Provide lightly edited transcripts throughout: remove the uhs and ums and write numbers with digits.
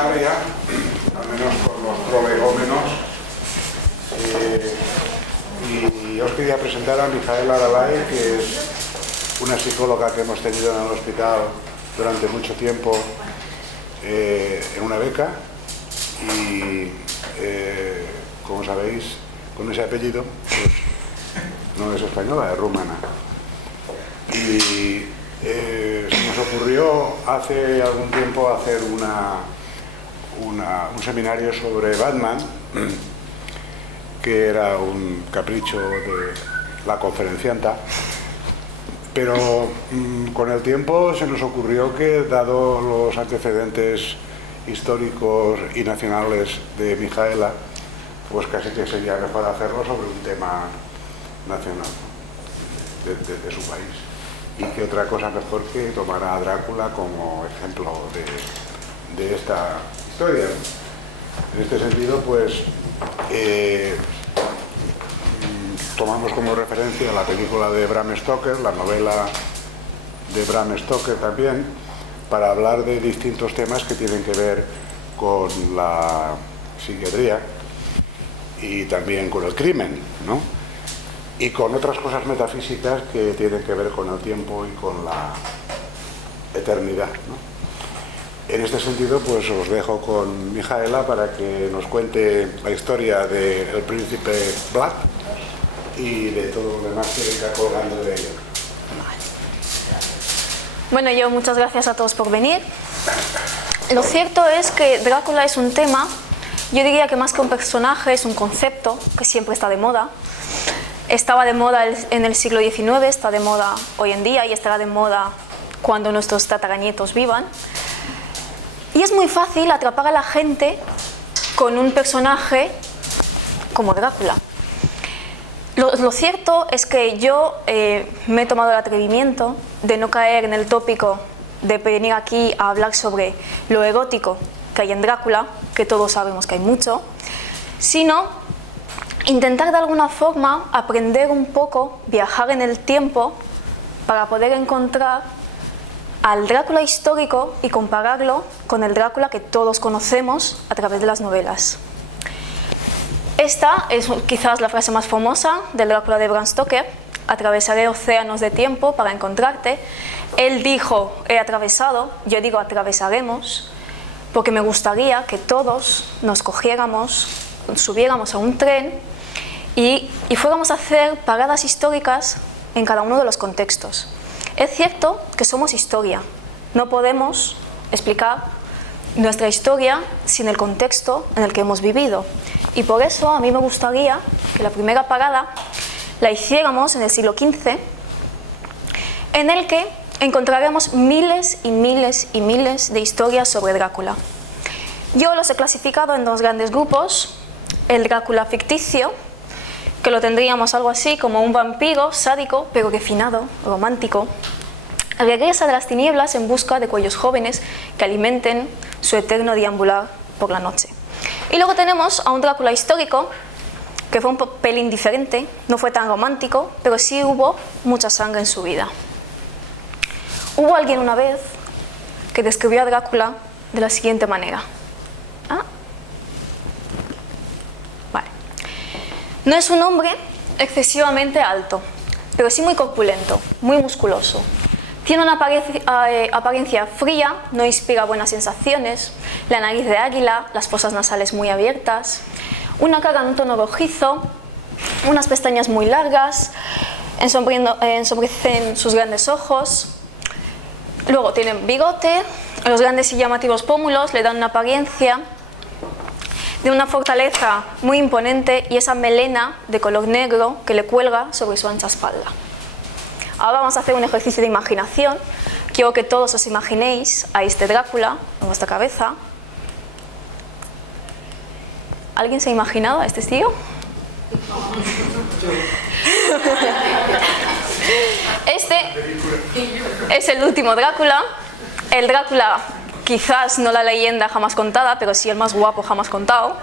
empezar ya, al menos con los prolegómenos. Y os quería presentar a Mijaela Aralay, que es una psicóloga que hemos tenido en el hospital durante mucho tiempo en una beca y, como sabéis, con ese apellido, pues no es española, es rumana. Y se nos ocurrió hace algún tiempo hacer un seminario sobre Batman, que era un capricho de la conferencianta, pero con el tiempo se nos ocurrió que, dado los antecedentes históricos y nacionales de Mijaela, pues casi que sería mejor hacerlo sobre un tema nacional, ¿no? de su país. Y qué otra cosa mejor que tomar a Drácula como ejemplo de esta historia. En este sentido, pues tomamos como referencia la película de Bram Stoker, la novela de Bram Stoker también, para hablar de distintos temas que tienen que ver con la psiquiatría y también con el crimen, ¿no? Y con otras cosas metafísicas que tienen que ver con el tiempo y con la eternidad, ¿no? En este sentido, pues os dejo con Mijaela para que nos cuente la historia del príncipe Vlad y de todo lo demás que venga colgando de ello. Bueno, yo muchas gracias a todos por venir. Lo cierto es que Drácula es un tema, yo diría que más que un personaje, es un concepto que siempre está de moda. Estaba de moda en el siglo XIX, está de moda hoy en día y estará de moda cuando nuestros tataranietos vivan. Y es muy fácil atrapar a la gente con un personaje como Drácula. Lo cierto es que yo me he tomado el atrevimiento de no caer en el tópico de venir aquí a hablar sobre lo erótico que hay en Drácula, que todos sabemos que hay mucho, sino intentar de alguna forma aprender un poco, viajar en el tiempo para poder encontrar al Drácula histórico y compararlo con el Drácula que todos conocemos a través de las novelas. Esta es quizás la frase más famosa del Drácula de Bram Stoker: atravesaré océanos de tiempo para encontrarte. Él dijo, he atravesado, yo digo atravesaremos, porque me gustaría que todos nos cogiéramos, subiéramos a un tren y fuéramos a hacer paradas históricas en cada uno de los contextos. Es cierto que somos historia, no podemos explicar nuestra historia sin el contexto en el que hemos vivido. Y por eso a mí me gustaría que la primera parada la hiciéramos en el siglo XV, en el que encontraremos miles y miles y miles de historias sobre Drácula. Yo los he clasificado en dos grandes grupos: el Drácula ficticio, que lo tendríamos algo así como un vampiro sádico pero refinado, romántico, regresa de las tinieblas en busca de cuellos jóvenes que alimenten su eterno deambular por la noche. Y luego tenemos a un Drácula histórico, que fue un pelín diferente, no fue tan romántico, pero sí hubo mucha sangre en su vida. Hubo alguien una vez que describió a Drácula de la siguiente manera. No es un hombre excesivamente alto, pero sí muy corpulento, muy musculoso. Tiene una apariencia fría, no inspira buenas sensaciones, la nariz de águila, las fosas nasales muy abiertas, una cara en un tono rojizo, unas pestañas muy largas, ensombrecen sus grandes ojos. Luego tiene bigote, los grandes y llamativos pómulos le dan una apariencia de una fortaleza muy imponente y esa melena de color negro que le cuelga sobre su ancha espalda. Ahora vamos a hacer un ejercicio de imaginación. Quiero que todos os imaginéis a este Drácula en vuestra cabeza. ¿Alguien se ha imaginado a este tío? Este es el último Drácula. El Drácula, quizás no la leyenda jamás contada, pero sí el más guapo jamás contado.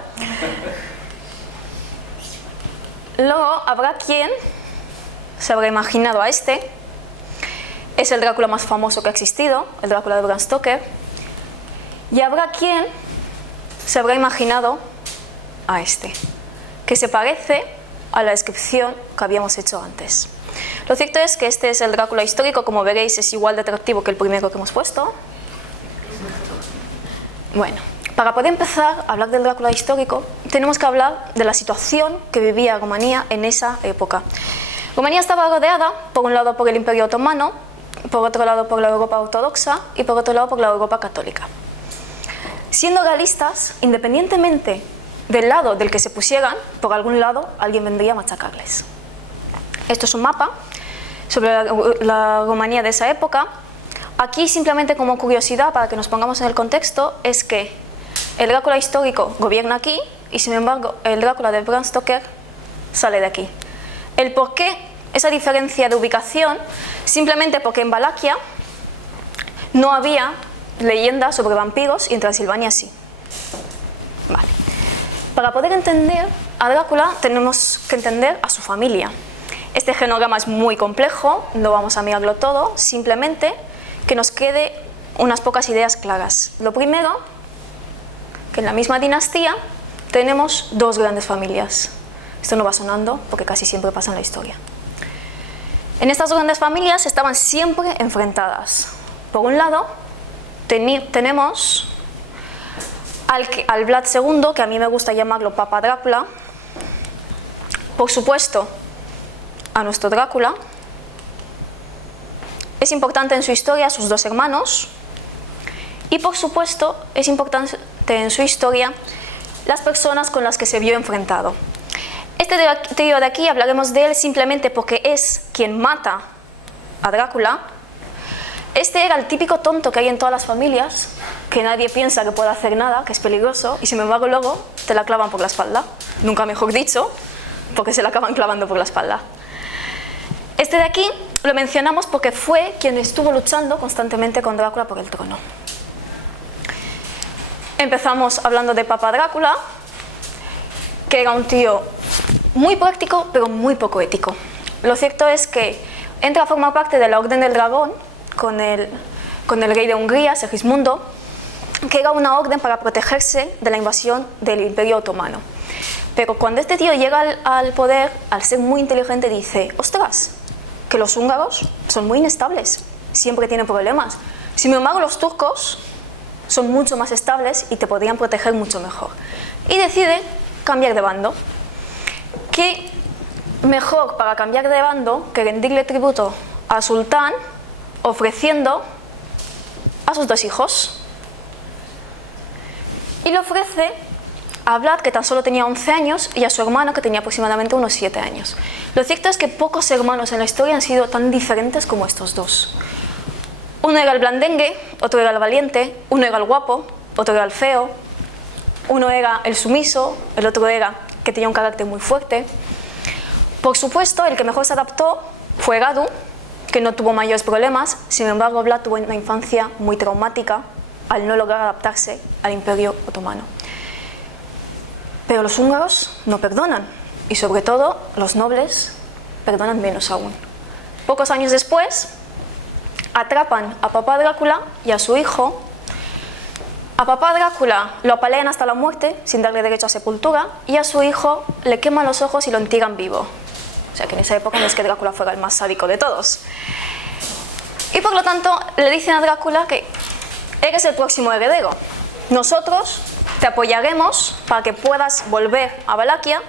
Luego habrá quien se habrá imaginado a este. Es el Drácula más famoso que ha existido, el Drácula de Bram Stoker. Y habrá quien se habrá imaginado a este, que se parece a la descripción que habíamos hecho antes. Lo cierto es que este es el Drácula histórico, como veréis es igual de atractivo que el primero que hemos puesto. Bueno, para poder empezar a hablar del Drácula histórico, tenemos que hablar de la situación que vivía Rumanía en esa época. Rumanía estaba rodeada, por un lado por el Imperio Otomano, por otro lado por la Europa ortodoxa y por otro lado por la Europa católica. Siendo realistas, independientemente del lado del que se pusieran, por algún lado alguien vendría a machacarles. Esto es un mapa sobre la Rumanía de esa época. Aquí, simplemente como curiosidad, para que nos pongamos en el contexto, es que el Drácula histórico gobierna aquí y, sin embargo, el Drácula de Bram Stoker sale de aquí. ¿El por qué esa diferencia de ubicación? Simplemente porque en Valaquia no había leyendas sobre vampiros y en Transilvania sí. Vale. Para poder entender a Drácula tenemos que entender a su familia. Este genograma es muy complejo, no vamos a mirarlo todo, simplemente que nos quede unas pocas ideas claras. Lo primero, que en la misma dinastía tenemos dos grandes familias. Esto no va sonando porque casi siempre pasa en la historia. En estas dos grandes familias estaban siempre enfrentadas. Por un lado, tenemos al Vlad II, que a mí me gusta llamarlo Papa Drácula, por supuesto a nuestro Drácula. Es importante en su historia sus dos hermanos y por supuesto es importante en su historia las personas con las que se vio enfrentado. Este trío de aquí hablaremos de él simplemente porque es quien mata a Drácula. Este era el típico tonto que hay en todas las familias, que nadie piensa que puede hacer nada, que es peligroso, y sin embargo luego te la clavan por la espalda. Nunca mejor dicho, porque se la acaban clavando por la espalda. Este de aquí lo mencionamos porque fue quien estuvo luchando constantemente con Drácula por el trono. Empezamos hablando de Papa Drácula, que era un tío muy práctico, pero muy poco ético. Lo cierto es que entra a formar parte de la Orden del Dragón con el rey de Hungría, Segismundo, que era una orden para protegerse de la invasión del Imperio Otomano. Pero cuando este tío llega al poder, al ser muy inteligente, dice: ostras, que los húngaros son muy inestables, siempre tienen problemas. Sin embargo, los turcos son mucho más estables y te podrían proteger mucho mejor. Y decide cambiar de bando. ¿Qué mejor para cambiar de bando que rendirle tributo al sultán ofreciendo a sus dos hijos? Y le ofrece a Vlad, que tan solo tenía 11 años, y a su hermano, que tenía aproximadamente unos 7 años. Lo cierto es que pocos hermanos en la historia han sido tan diferentes como estos dos. Uno era el blandengue, otro era el valiente, uno era el guapo, otro era el feo, uno era el sumiso, el otro era que tenía un carácter muy fuerte. Por supuesto, el que mejor se adaptó fue Radu, que no tuvo mayores problemas. Sin embargo, Vlad tuvo una infancia muy traumática al no lograr adaptarse al Imperio Otomano. Pero los húngaros no perdonan, y sobre todo los nobles perdonan menos aún. Pocos años después, atrapan a Papa Drácula y a su hijo. A Papa Drácula lo apalean hasta la muerte, sin darle derecho a sepultura, y a su hijo le queman los ojos y lo entierran vivo. O sea que en esa época no es que Drácula fuera el más sádico de todos. Y por lo tanto le dicen a Drácula que eres el próximo heredero. Nosotros te apoyaremos para que puedas volver a Valaquia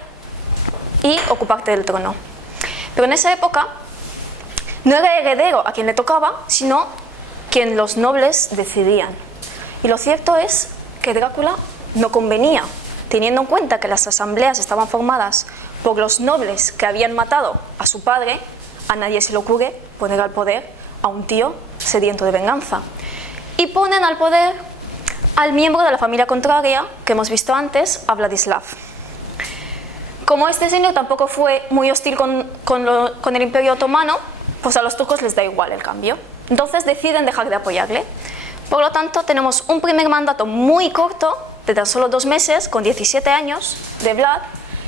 y ocuparte del trono. Pero en esa época no era heredero a quien le tocaba, sino quien los nobles decidían. Y lo cierto es que Drácula no convenía, teniendo en cuenta que las asambleas estaban formadas por los nobles que habían matado a su padre. A nadie se le ocurre poner al poder a un tío sediento de venganza. Y ponen al poder al miembro de la familia contraria que hemos visto antes, a Vladislav. Como este señor tampoco fue muy hostil con el Imperio Otomano, pues a los turcos les da igual el cambio. Entonces deciden dejar de apoyarle. Por lo tanto, tenemos un primer mandato muy corto, de tan solo 2 meses, con 17 años, de Vlad,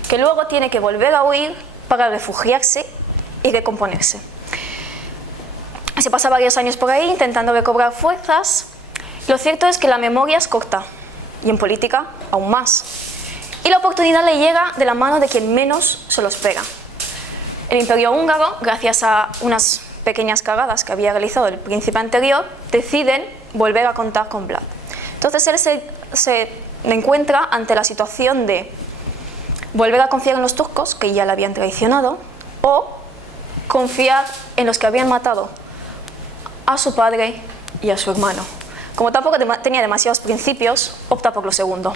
que luego tiene que volver a huir para refugiarse y recomponerse. Se pasa varios años por ahí intentando recobrar fuerzas. Lo cierto es que la memoria es corta. y en política aún más. Y la oportunidad le llega de la mano de quien menos se lo espera. El Imperio húngaro, gracias a unas pequeñas cagadas que había realizado el príncipe anterior, deciden volver a contar con Vlad. Entonces él se encuentra ante la situación de volver a confiar en los turcos, que ya le habían traicionado, o confiar en los que habían matado a su padre y a su hermano. Como tampoco tenía demasiados principios, opta por lo segundo.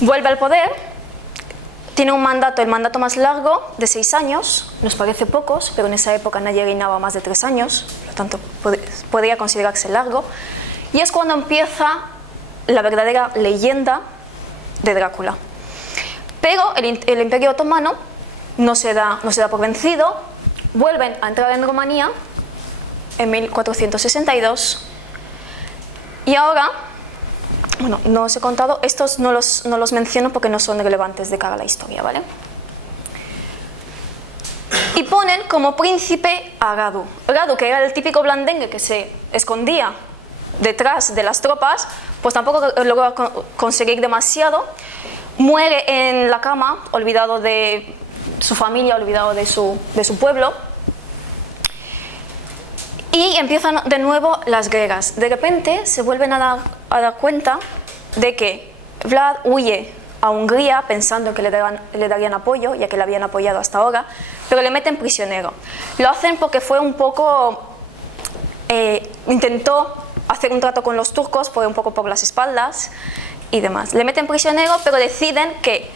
Vuelve al poder, tiene un mandato, el mandato más largo, de 6 años, nos parece pocos, pero en esa época nadie reinaba más de 3 años, por lo tanto podría considerarse largo, y es cuando empieza la verdadera leyenda de Drácula. Pero el Imperio Otomano no se da por vencido, vuelven a entrar en Rumanía en 1462 y ahora, bueno, no os he contado, estos no los menciono porque no son relevantes de cara a la historia, ¿vale? Y ponen como príncipe a Radu. Radu, que era el típico blandengue que se escondía detrás de las tropas, pues tampoco logró conseguir demasiado. Muere en la cama, olvidado de su familia, olvidado de su pueblo. Y empiezan de nuevo las guerras. De repente se vuelven a dar cuenta de que Vlad huye a Hungría pensando que le darían apoyo, ya que le habían apoyado hasta ahora, pero le meten prisionero. Lo hacen porque fue un poco... intentó hacer un trato con los turcos, fue un poco por las espaldas y demás. Le meten prisionero, pero deciden que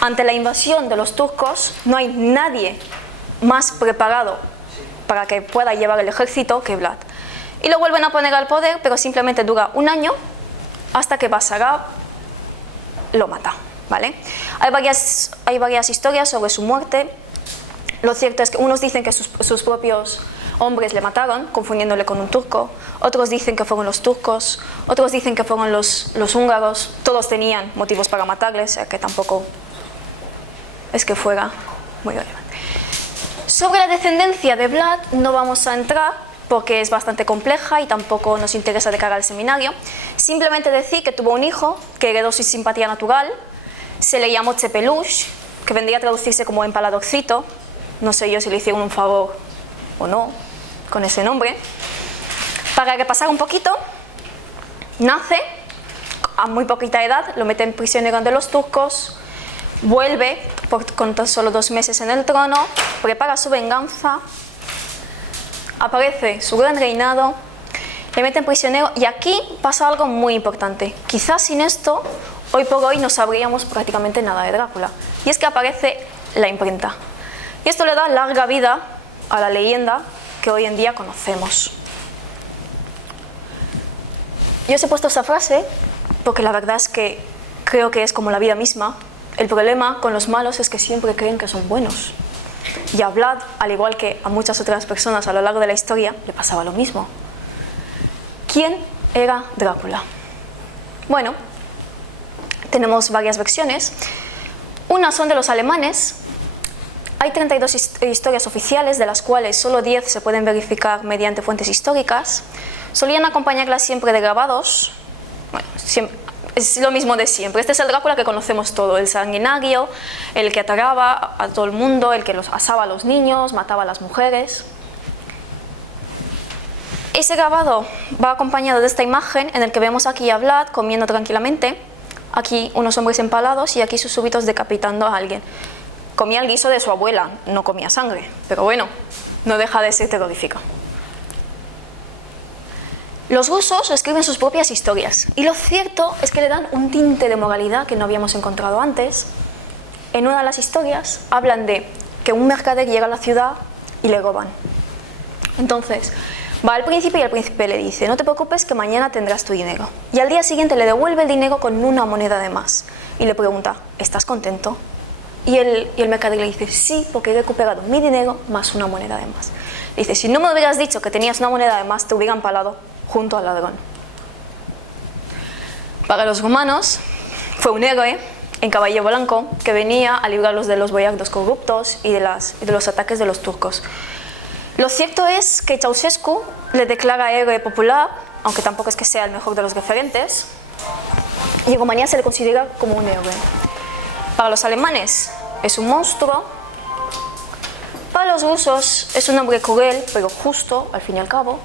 ante la invasión de los turcos no hay nadie más preparado para que pueda llevar el ejército que Vlad. Y lo vuelven a poner al poder, pero simplemente dura 1 año hasta que Basarab lo mata, ¿vale? Hay varias historias sobre su muerte. Lo cierto es que unos dicen que sus propios hombres le mataron, confundiéndole con un turco. Otros dicen que fueron los turcos. Otros dicen que fueron los húngaros. Todos tenían motivos para matarles, o sea que tampoco es que fuera muy relevante. Sobre la descendencia de Vlad no vamos a entrar porque es bastante compleja y tampoco nos interesa de cara al seminario. Simplemente decir que tuvo un hijo que heredó su simpatía natural, se le llamó Tsepelush, que vendría a traducirse como empaladorcito. No sé yo si le hicieron un favor o no con ese nombre. Para repasar un poquito, nace a muy poquita edad, lo meten prisionero de los turcos, vuelve con tan solo 2 meses en el trono, prepara su venganza, aparece su gran reinado, le meten prisionero y aquí pasa algo muy importante. Quizás sin esto, hoy por hoy no sabríamos prácticamente nada de Drácula. Y es que aparece la imprenta. Y esto le da larga vida a la leyenda que hoy en día conocemos. Yo os he puesto esta frase porque la verdad es que creo que es como la vida misma. El problema con los malos es que siempre creen que son buenos. Y a Vlad, al igual que a muchas otras personas a lo largo de la historia, le pasaba lo mismo. ¿Quién era Drácula? Bueno, tenemos varias versiones. Unas son de los alemanes. Hay 32 historias oficiales, de las cuales solo 10 se pueden verificar mediante fuentes históricas. Solían acompañarlas siempre de grabados. Bueno, es lo mismo de siempre. Este es el Drácula que conocemos todo, el sanguinario, el que ataraba a todo el mundo, el que asaba a los niños, mataba a las mujeres. Ese grabado va acompañado de esta imagen en el que vemos aquí a Vlad comiendo tranquilamente, aquí unos hombres empalados y aquí sus súbitos decapitando a alguien. Comía el guiso de su abuela, no comía sangre, pero bueno, no deja de ser terrorífico. Los rusos escriben sus propias historias y lo cierto es que le dan un tinte de moralidad que no habíamos encontrado antes. En una de las historias hablan de que un mercader llega a la ciudad y le roban. Entonces va al príncipe y el príncipe le dice: no te preocupes que mañana tendrás tu dinero. Y al día siguiente le devuelve el dinero con una moneda de más y le pregunta: ¿estás contento? Y el mercader le dice: sí, porque he recuperado mi dinero más una moneda de más. Le dice: si no me hubieras dicho que tenías una moneda de más, te hubieran empalado junto al ladrón. Para los romanos fue un héroe en caballero blanco que venía a librarlos de los boyardos corruptos y de los ataques de los turcos. Lo cierto es que Ceausescu le declara héroe popular, aunque tampoco es que sea el mejor de los referentes. y en Rumanía se le considera como un héroe. Para los alemanes es un monstruo, para los rusos es un hombre cruel, pero justo, al fin y al cabo,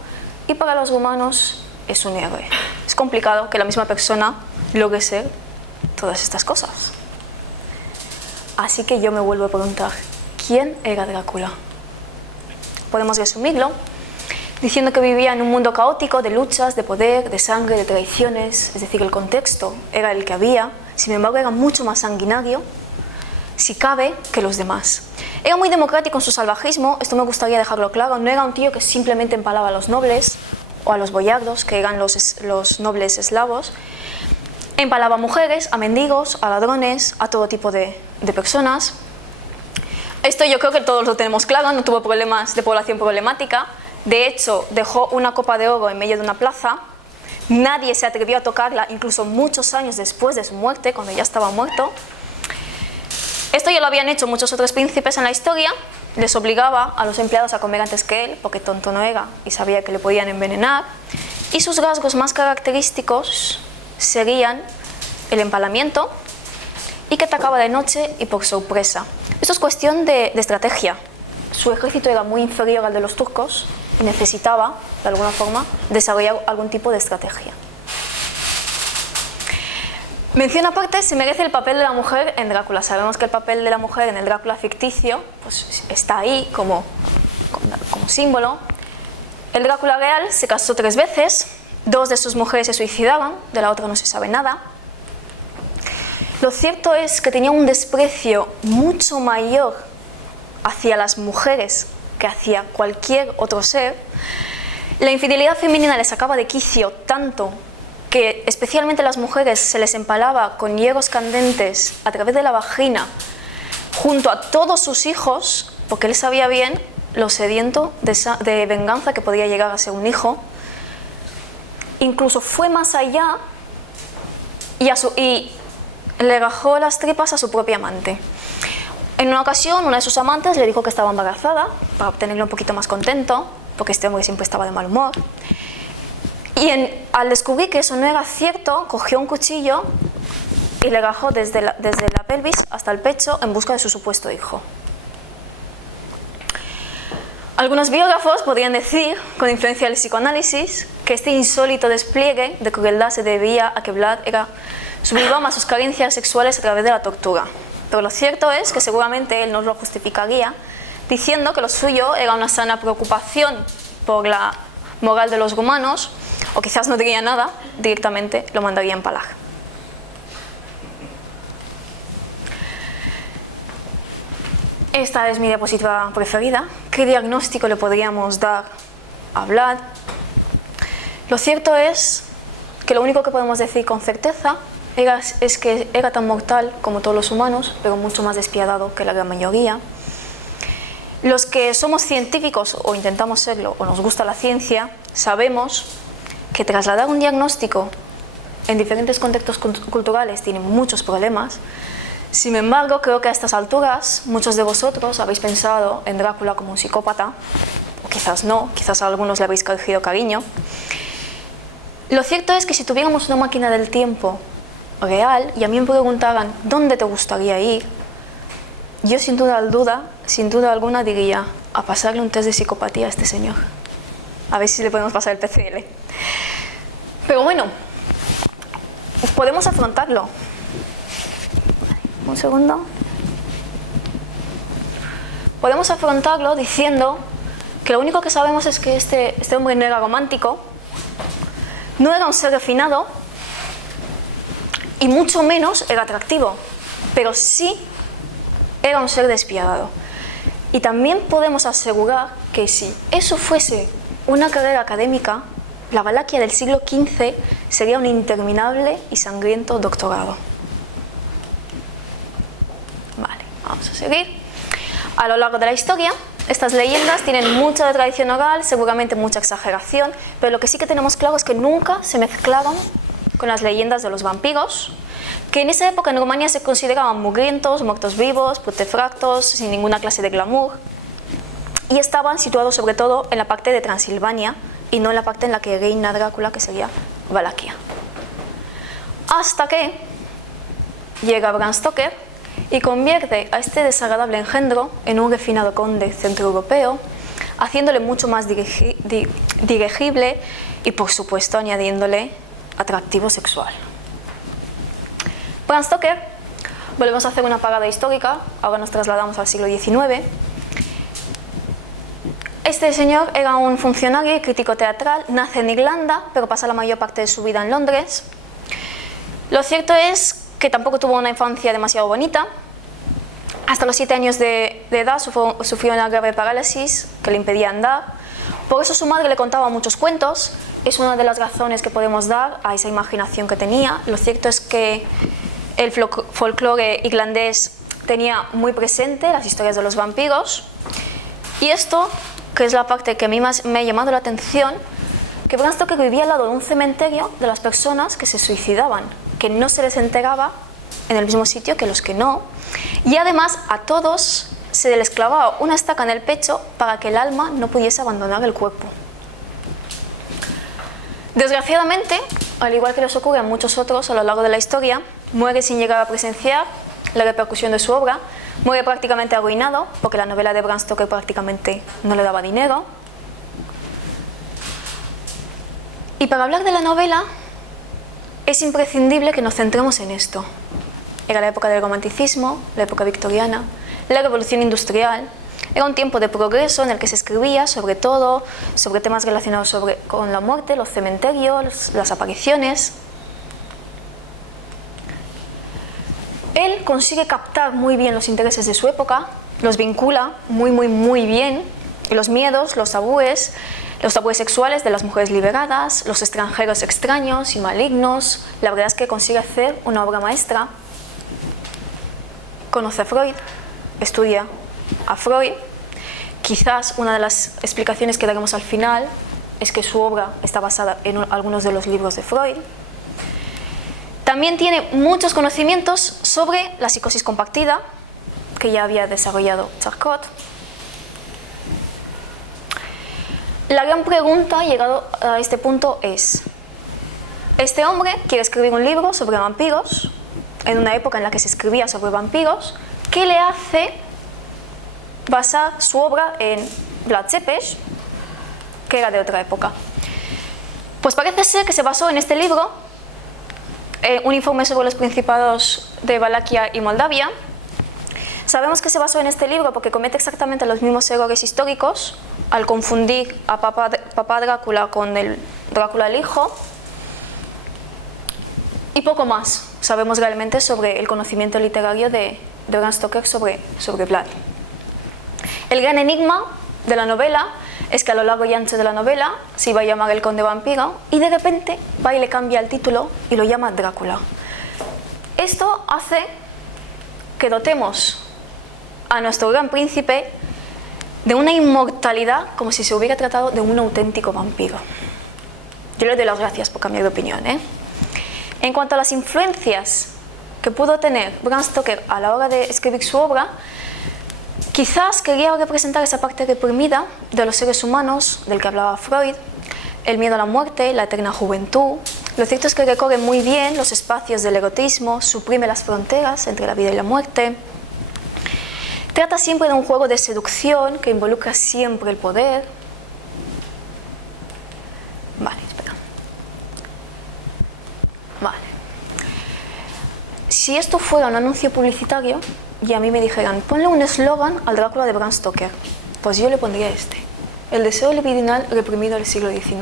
y para los rumanos es un héroe. Es complicado que la misma persona logre ser todas estas cosas. Así que yo me vuelvo a preguntar, ¿quién era Drácula? Podemos resumirlo diciendo que vivía en un mundo caótico de luchas, de poder, de sangre, de traiciones, es decir, el contexto era el que había, sin embargo era mucho más sanguinario, si cabe, que los demás. Era muy democrático en su salvajismo, esto me gustaría dejarlo claro, no era un tío que simplemente empalaba a los nobles o a los boyardos, que eran los nobles eslavos, empalaba a mujeres, a mendigos, a ladrones, a todo tipo de personas. Esto yo creo que todos lo tenemos claro, no tuvo problemas de población problemática. De hecho, dejó una copa de oro en medio de una plaza. Nadie se atrevió a tocarla, incluso muchos años después de su muerte, cuando ya estaba muerto. Esto ya lo habían hecho muchos otros príncipes en la historia. Les obligaba a los empleados a comer antes que él, porque tonto no era y sabía que le podían envenenar. Y sus rasgos más característicos serían el empalamiento y que atacaba de noche y por sorpresa. Esto es cuestión de estrategia. Su ejército era muy inferior al de los turcos y necesitaba, de alguna forma, desarrollar algún tipo de estrategia. Mención aparte se merece el papel de la mujer en Drácula. Sabemos que el papel de la mujer en el Drácula ficticio pues, está ahí como símbolo. El Drácula real se casó 3 veces, 2 de sus mujeres se suicidaban, de la otra no se sabe nada. Lo cierto es que tenía un desprecio mucho mayor hacia las mujeres que hacia cualquier otro ser. La infidelidad femenina le sacaba de quicio tanto que especialmente a las mujeres se les empalaba con hierros candentes a través de la vagina junto a todos sus hijos, porque él sabía bien lo sediento de venganza que podía llegar a ser un hijo. Incluso fue más allá y le rajó las tripas a su propia amante. En una ocasión, una de sus amantes le dijo que estaba embarazada para tenerlo un poquito más contento, porque este hombre siempre estaba de mal humor. Y al descubrir que eso no era cierto, cogió un cuchillo y le rajó desde la pelvis hasta el pecho en busca de su supuesto hijo. Algunos biógrafos podrían decir, con influencia del psicoanálisis, que este insólito despliegue de crueldad se debía a que Vlad sublimaba sus carencias sexuales a través de la tortura. Pero lo cierto es que seguramente él nos lo justificaría diciendo que lo suyo era una sana preocupación por la moral de los rumanos, o quizás no diría nada, directamente lo mandaría a empalar. Esta es mi diapositiva preferida. ¿Qué diagnóstico le podríamos dar a Vlad? Lo cierto es que lo único que podemos decir con certeza es que era tan mortal como todos los humanos, pero mucho más despiadado que la gran mayoría. Los que somos científicos o intentamos serlo o nos gusta la ciencia, sabemos que trasladar un diagnóstico en diferentes contextos culturales tiene muchos problemas. Sin embargo, creo que a estas alturas muchos de vosotros habéis pensado en Drácula como un psicópata, o quizás no, quizás a algunos le habéis cogido cariño. Lo cierto es que si tuviéramos una máquina del tiempo real y a mí me preguntaran ¿dónde te gustaría ir?, yo sin duda alguna diría a pasarle un test de psicopatía a este señor. A ver si le podemos pasar el PCL. Pero bueno, podemos afrontarlo. Un segundo. Podemos afrontarlo diciendo que lo único que sabemos es que este hombre no era romántico, no era un ser refinado y mucho menos era atractivo, pero sí era un ser despiadado. Y también podemos asegurar que si eso fuese una carrera académica, la Valaquia del siglo XV sería un interminable y sangriento doctorado. Vale, vamos a seguir. A lo largo de la historia, estas leyendas tienen mucha de tradición oral, seguramente mucha exageración, pero lo que sí que tenemos claro es que nunca se mezclaron con las leyendas de los vampiros, que en esa época en Rumanía se consideraban mugrientos, muertos vivos, putefactos, sin ninguna clase de glamour, y estaban situados sobre todo en la parte de Transilvania y no en la parte en la que reina Drácula, que sería Valaquia. hasta que llega Bram Stoker y convierte a este desagradable engendro en un refinado conde centroeuropeo, haciéndole mucho más dirigible y, por supuesto, añadiéndole atractivo sexual. Bram Stoker, volvemos a hacer una parada histórica, ahora nos trasladamos al siglo XIX. Este señor era un funcionario y crítico teatral, nace en Irlanda, pero pasa la mayor parte de su vida en Londres. Lo cierto es que tampoco tuvo una infancia demasiado bonita. Hasta los 7 años de edad sufrió una grave parálisis que le impedía andar. Por eso su madre le contaba muchos cuentos. Es una de las razones que podemos dar a esa imaginación que tenía. Lo cierto es que el folclore irlandés tenía muy presente las historias de los vampiros. Y esto, que es la parte que a mí más me ha llamado la atención, que Bram Stoker vivía al lado de un cementerio de las personas que se suicidaban, que no se les enterraba en el mismo sitio que los que no, y además a todos se les clavaba una estaca en el pecho para que el alma no pudiese abandonar el cuerpo. Desgraciadamente, al igual que les ocurre a muchos otros a lo largo de la historia, muere sin llegar a presenciar la repercusión de su obra, muere prácticamente arruinado, porque la novela de Bram Stoker prácticamente no le daba dinero. Y para hablar de la novela, es imprescindible que nos centremos en esto. Era la época del romanticismo, la época victoriana, la revolución industrial. Era un tiempo de progreso en el que se escribía sobre todo, sobre temas relacionados con la muerte, los cementerios, las apariciones. Él consigue captar muy bien los intereses de su época, los vincula muy bien, los miedos, los tabúes sexuales de las mujeres liberadas, los extranjeros extraños y malignos. La verdad es que consigue hacer una obra maestra. Conoce a Freud, estudia a Freud. Quizás una de las explicaciones que daremos al final es que su obra está basada en algunos de los libros de Freud. También tiene muchos conocimientos sobre la psicosis compartida, que ya había desarrollado Charcot. La gran pregunta, llegado a este punto, es: este hombre quiere escribir un libro sobre vampiros, en una época en la que se escribía sobre vampiros. ¿Qué le hace basar su obra en Vlad Tepes, que era de otra época? Pues parece ser que se basó en este libro, un informe sobre los principados de Valaquia y Moldavia. Sabemos que se basó en este libro porque comete exactamente los mismos errores históricos al confundir a Papá Drácula con el Drácula el hijo. Y poco más sabemos realmente sobre el conocimiento literario de Bram Stoker sobre Vlad. El gran enigma de la novela es que a lo largo y ancho de la novela se iba a llamar El Conde Vampiro y de repente va y le cambia el título y lo llama Drácula. Esto hace que dotemos a nuestro gran príncipe de una inmortalidad como si se hubiera tratado de un auténtico vampiro. Yo le doy las gracias por cambiar de opinión, ¿eh? En cuanto a las influencias que pudo tener Bram Stoker a la hora de escribir su obra, quizás quería representar esa parte reprimida de los seres humanos del que hablaba Freud, el miedo a la muerte, la eterna juventud. Lo cierto es que recorre muy bien los espacios del erotismo, suprime las fronteras entre la vida y la muerte. Trata siempre de un juego de seducción que involucra siempre el poder. Vale, espera. Vale. Si esto fuera un anuncio publicitario y a mí me dijeran, ponle un eslogan al Drácula de Bram Stoker, pues yo le pondría este: el deseo libidinal reprimido del siglo XIX.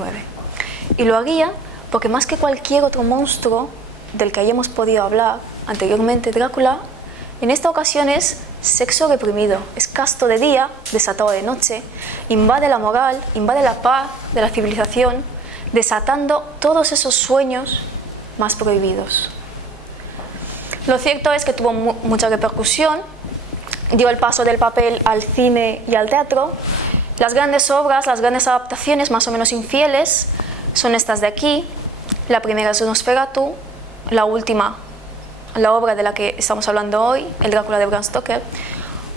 Y lo haría porque más que cualquier otro monstruo del que hayamos podido hablar anteriormente, Drácula en esta ocasión es sexo reprimido, es casto de día, desatado de noche, invade la moral, invade la paz de la civilización, desatando todos esos sueños más prohibidos. Lo cierto es que tuvo mucha repercusión, dio el paso del papel al cine y al teatro. Las grandes obras, las grandes adaptaciones más o menos infieles son estas de aquí. La primera es Nosferatu, la última, la obra de la que estamos hablando hoy, el Drácula de Bram Stoker.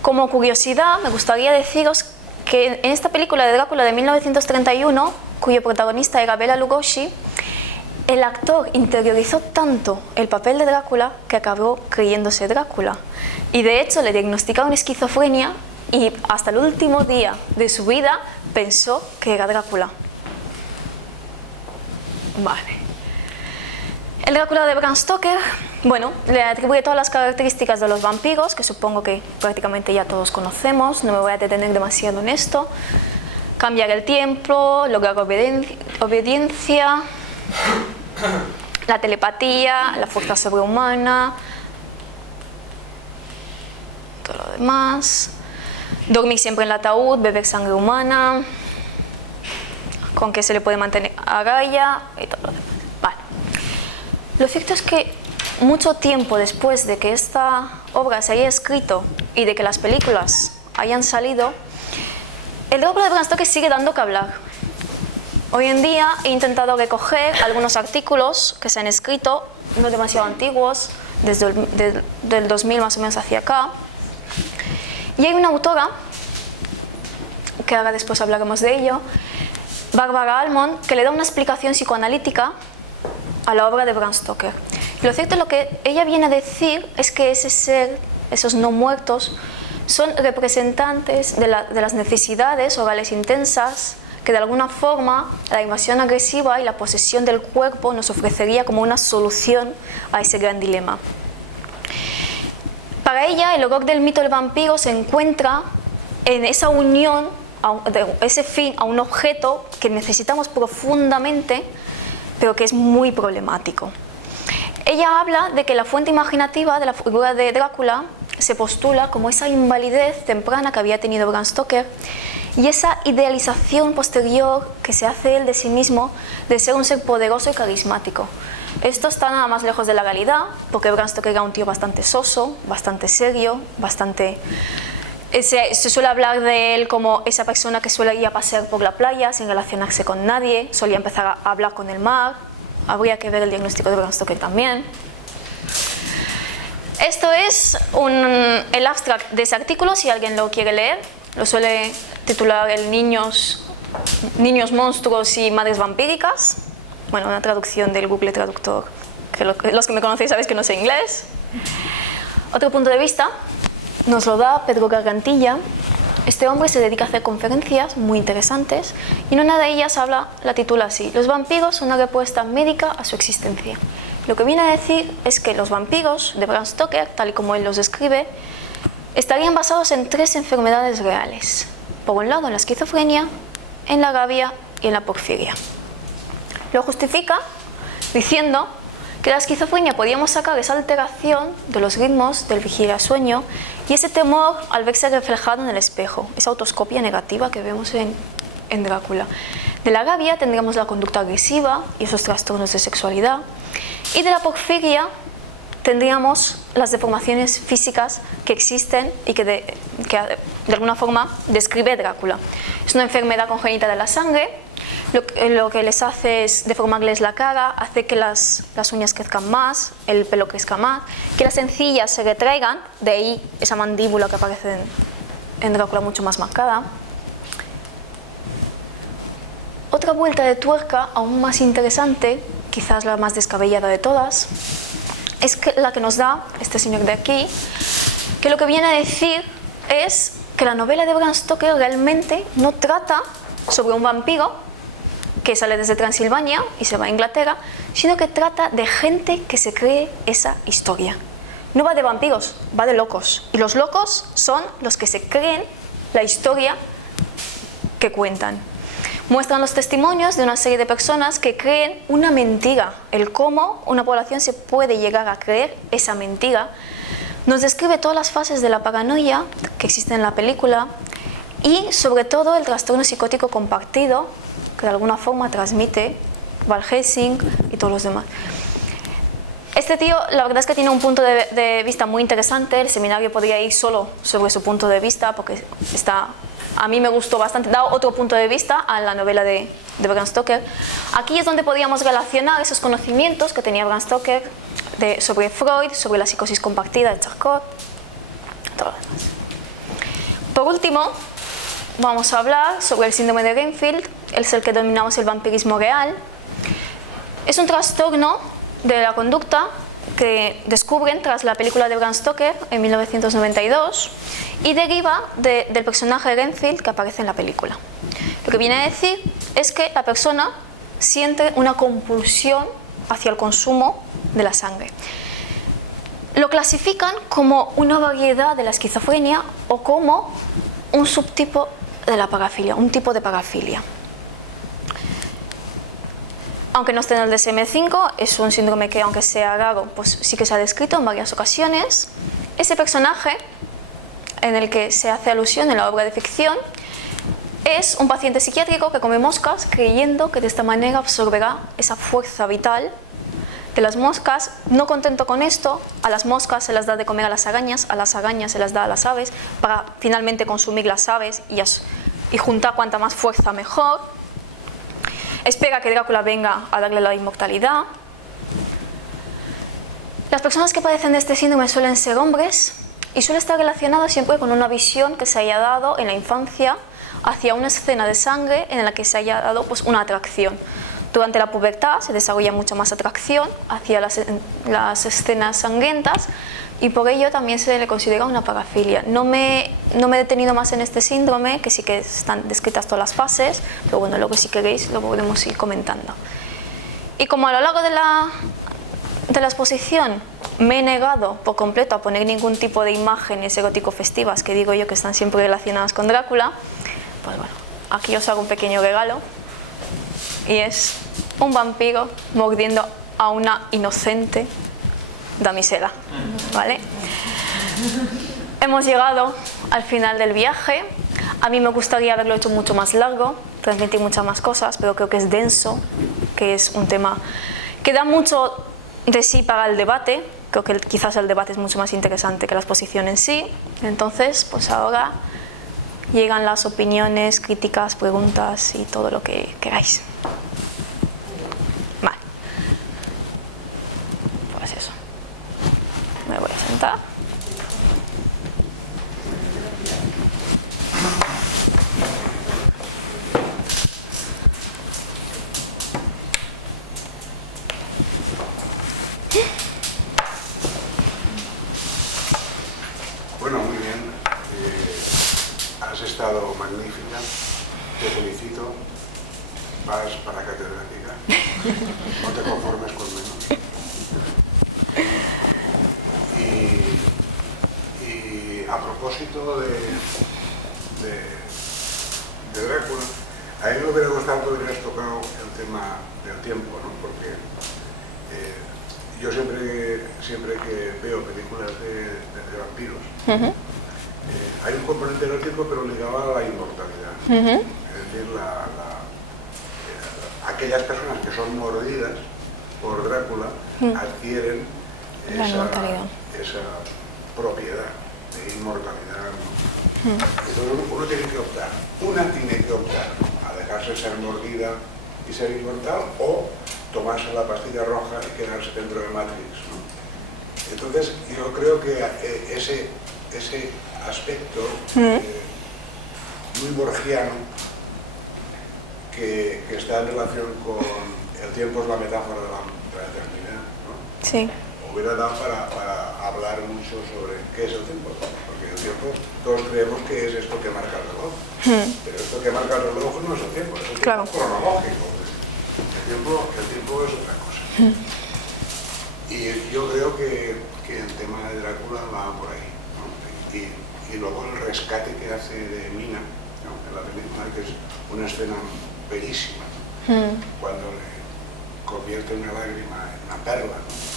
Como curiosidad, me gustaría deciros que en esta película de Drácula de 1931, cuyo protagonista era Bela Lugosi, el actor interiorizó tanto el papel de Drácula que acabó creyéndose Drácula. Y de hecho le diagnosticaron esquizofrenia y hasta el último día de su vida pensó que era Drácula. Vale. El Drácula de Bram Stoker, bueno, le atribuye todas las características de los vampiros, que supongo que prácticamente ya todos conocemos, no me voy a detener demasiado en esto. Cambiar el tiempo, lograr obediencia, la telepatía, la fuerza sobrehumana, todo lo demás. Dormir siempre en el ataúd, beber sangre humana, con que se le puede mantener a raya y todo lo demás. Vale. Lo cierto es que mucho tiempo después de que esta obra se haya escrito y de que las películas hayan salido, el Drácula de Bram Stoker sigue dando que hablar. Hoy en día he intentado recoger algunos artículos que se han escrito, no demasiado antiguos, desde del 2000 más o menos hacia acá. Y hay una autora, que ahora después hablaremos de ello, Barbara Almond, que le da una explicación psicoanalítica a la obra de Bram Stoker. Y lo cierto, lo que ella viene a decir es que ese ser, esos no muertos, son representantes de las necesidades orales intensas que de alguna forma la invasión agresiva y la posesión del cuerpo nos ofrecería como una solución a ese gran dilema. Para ella, el horror del mito del vampiro se encuentra en esa unión, ese fin a un objeto que necesitamos profundamente, pero que es muy problemático. Ella habla de que la fuente imaginativa de la figura de Drácula se postula como esa invalidez temprana que había tenido Bram Stoker y esa idealización posterior que se hace él de sí mismo de ser un ser poderoso y carismático. Esto está nada más lejos de la realidad, porque Bram Stoker era un tío bastante soso, bastante serio, se suele hablar de él como esa persona que suele ir a pasear por la playa sin relacionarse con nadie, solía empezar a hablar con el mar. Habría que ver el diagnóstico de Bram Stoker también. Esto es el abstract de ese artículo, si alguien lo quiere leer. Lo suele titular el niños, monstruos y madres vampíricas. Bueno, una traducción del Google Traductor, que los que me conocéis sabéis que no sé inglés. Otro punto de vista nos lo da Pedro Gargantilla. Este hombre se dedica a hacer conferencias muy interesantes y en una de ellas la titula así: Los vampiros, una respuesta médica a su existencia. Lo que viene a decir es que los vampiros de Bram Stoker, tal y como él los describe, estarían basados en 3 enfermedades reales. Por un lado, en la esquizofrenia, en la rabia y en la porfiria. Lo justifica diciendo que de la esquizofrenia podíamos sacar esa alteración de los ritmos del vigilia-sueño y ese temor al verse reflejado en el espejo, esa autoscopia negativa que vemos en Drácula. De la rabia tendríamos la conducta agresiva y esos trastornos de sexualidad, y de la porfiria tendríamos las deformaciones físicas que existen y que de alguna forma describe Drácula. Es una enfermedad congénita de la sangre. Lo que les hace es deformarles la cara, hace que las uñas crezcan más, el pelo crezca más, que las encías se retraigan, de ahí esa mandíbula que aparece en Drácula mucho más marcada. Otra vuelta de tuerca aún más interesante, quizás la más descabellada de todas, es la que nos da este señor de aquí, que lo que viene a decir es que la novela de Bram Stoker realmente no trata sobre un vampiro que sale desde Transilvania y se va a Inglaterra, sino que trata de gente que se cree esa historia. No va de vampiros, va de locos. Y los locos son los que se creen la historia que cuentan. Muestran los testimonios de una serie de personas que creen una mentira, el cómo una población se puede llegar a creer esa mentira. Nos describe todas las fases de la paranoia que existen en la película y sobre todo el trastorno psicótico compartido que de alguna forma transmite Van Helsing y todos los demás. Este tío, la verdad es que tiene un punto de vista muy interesante. El seminario podría ir solo sobre su punto de vista porque a mí me gustó bastante, da otro punto de vista a la novela de Bram Stoker. Aquí es donde podíamos relacionar esos conocimientos que tenía Bram Stoker sobre Freud, sobre la psicosis compartida de Charcot, todo lo demás. Por último, vamos a hablar sobre el síndrome de Renfield, es el que denominamos el vampirismo real. Es un trastorno de la conducta que descubren tras la película de Bram Stoker en 1992 y deriva del personaje Renfield que aparece en la película. Lo que viene a decir es que la persona siente una compulsión hacia el consumo de la sangre. Lo clasifican como una variedad de la esquizofrenia o como un subtipo de la parafilia, un tipo de parafilia. Aunque no esté en el DSM-5, es un síndrome que, aunque sea raro, pues sí que se ha descrito en varias ocasiones. Ese personaje, en el que se hace alusión en la obra de ficción, es un paciente psiquiátrico que come moscas creyendo que de esta manera absorberá esa fuerza vital de las moscas. No contento con esto, a las moscas se las da de comer a las arañas se las da a las aves para finalmente consumir las aves y juntar cuanta más fuerza mejor. Espera que Drácula venga a darle la inmortalidad. Las personas que padecen de este síndrome suelen ser hombres y suele estar relacionado siempre con una visión que se haya dado en la infancia hacia una escena de sangre en la que se haya dado pues, una atracción. Durante la pubertad se desarrolla mucha más atracción hacia las escenas sangrientas y por ello también se le considera una parafilia. No me he detenido más en este síndrome, que sí que están descritas todas las fases, pero bueno, luego si queréis lo podemos ir comentando. Y como a lo largo de la exposición me he negado por completo a poner ningún tipo de imágenes erótico-festivas que digo yo que están siempre relacionadas con Drácula, pues bueno, aquí os hago un pequeño regalo y es un vampiro mordiendo a una inocente damisela, ¿vale? Hemos llegado al final del viaje. A mí me gustaría haberlo hecho mucho más largo, transmitir muchas más cosas, pero creo que es denso, que es un tema que da mucho de sí para el debate. Creo que quizás el debate es mucho más interesante que la exposición en sí. Entonces, pues ahora llegan las opiniones, críticas, preguntas y todo lo que queráis. Vale. Pues eso. Me voy a sentar. Bueno, muy bien. Has estado magnífica. Te felicito. Vas para catedrática. No te conformes con menos. Y a propósito de Drácula, a mí me hubiera gustado que hubieras tocado el tema del tiempo, ¿no? Porque yo siempre que veo películas de vampiros, hay un componente erótico pero ligado a la inmortalidad. Es decir, aquellas personas que son mordidas por Drácula adquieren esa propiedad de inmortalidad, ¿no? Entonces uno tiene que optar, a dejarse ser mordida y ser inmortal, o tomarse la pastilla roja y quedarse dentro de Matrix, ¿no? Entonces yo creo que ese aspecto muy borgiano que está en relación con el tiempo es la metáfora de la eternidad, ¿no? Sí. Hubiera dado para hablar mucho sobre qué es el tiempo, porque el tiempo todos creemos que es esto que marca el reloj, pero esto que marca el reloj no es el tiempo, es el tiempo cronológico. El tiempo es otra cosa. Y yo creo que el tema de Drácula va por ahí, ¿no? Y luego el rescate que hace de Mina, ¿no? En la película, que es una escena bellísima, ¿no? Cuando le convierte una lágrima en una perla, ¿no?